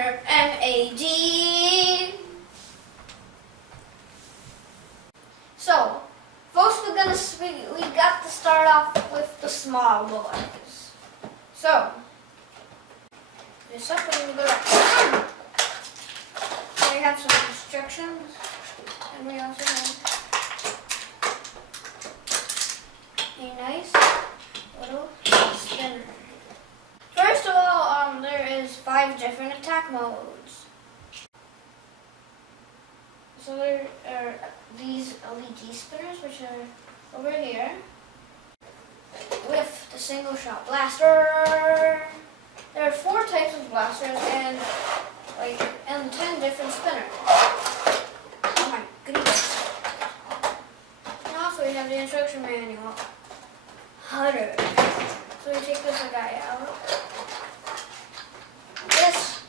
Spinner M.A.D. So, first we got to start off with the small boys. So, this up and we go like we have some instructions, and we also have a nice little spinner. First of all, there is 5 different attack modes. So there are these LED spinners, which are over here, with the single shot blaster. There are 4 types of blasters and 10 different spinners. Oh my goodness. And also we have the instruction manual. Hutter. So we take this guy out. This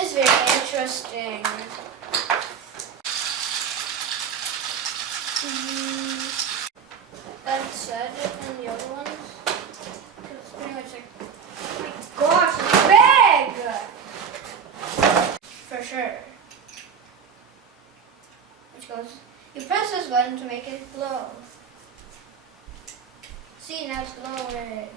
is very interesting. That said, and the other ones, it's pretty much like, oh my gosh, it's big! For sure. Which goes, you press this button to make it glow. See, now it's glowing.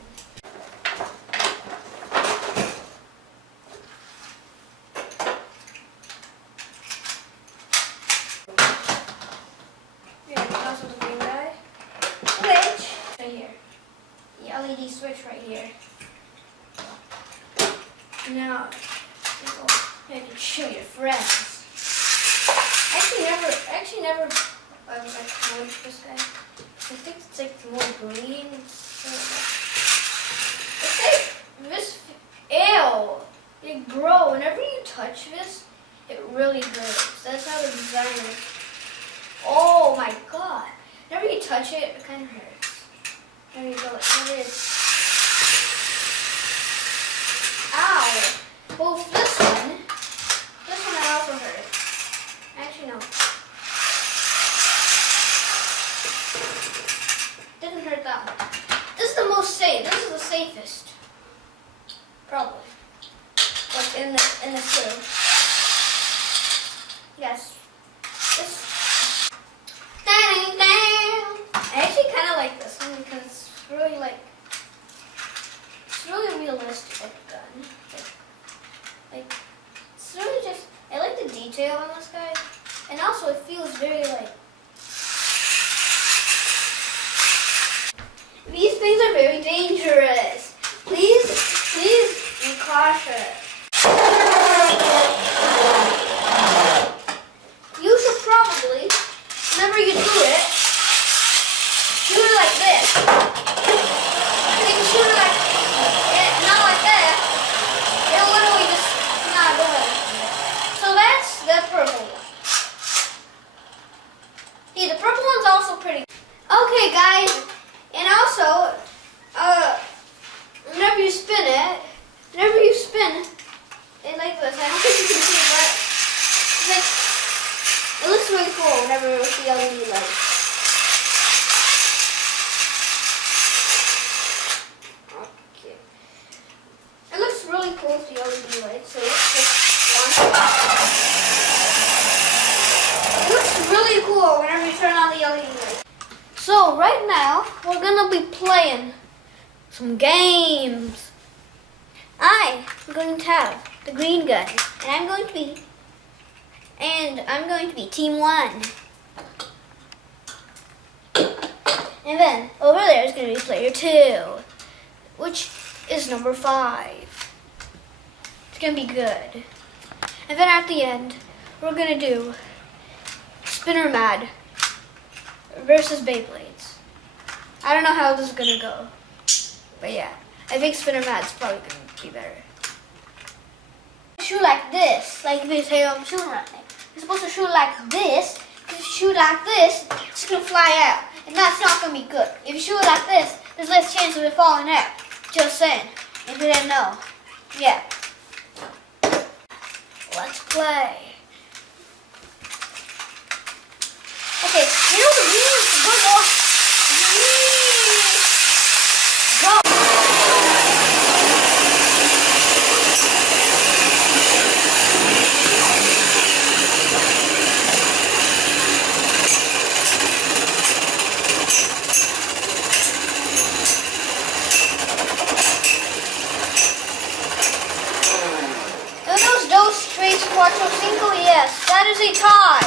Also the green guy. Switch right here. The LED switch right here. Now, you can show your friends. I actually never promoted this guy. I think it's like more green. It's like this. Ew! It grows. Whenever you touch this, it really grows. That's how the design is. Oh my god. Whenever you touch it, it kind of hurts. There you go. It is. Ow. Well, this one also hurts. Actually, no. Didn't hurt that one. This is the most safe. This is the safest. Probably. Like in the two. Yes. This. I actually kind of like this one because it's really realistic gun. It's really just, I like the detail on this guy, and also it feels very these things are very dangerous. Please be cautious. You should probably, whenever you do it, shoot it like this. You can shoot it like, not like that. It'll literally just not go in. So that's the purple one. See, the purple one's also pretty. Okay, guys, and also, whenever you spin it like this. I don't think you can see it, but it looks really cool whenever with the LED light. Okay. It looks really cool with the LED light, so let's just it looks really cool whenever you turn on the LED light. So right now, we're gonna be playing some games. I'm going to have the green gun, and I'm going to be team 1. And then over there is going to be player 2, which is number 5. It's going to be good. And then at the end, we're going to do Spinner M.A.D versus Beyblades. I don't know how this is going to go, but yeah, I think Spinner M.A.D is probably going to be better. Shoot like this, like this. Hey, I'm shooting right now. You're supposed to shoot like this. If you shoot like this, it's gonna fly out, and that's not gonna be good. If you shoot it like this, there's less chance of it falling out. Just saying. If you didn't know. Yeah. Let's play. Okay, you know the rules to go off. Go. actually tied.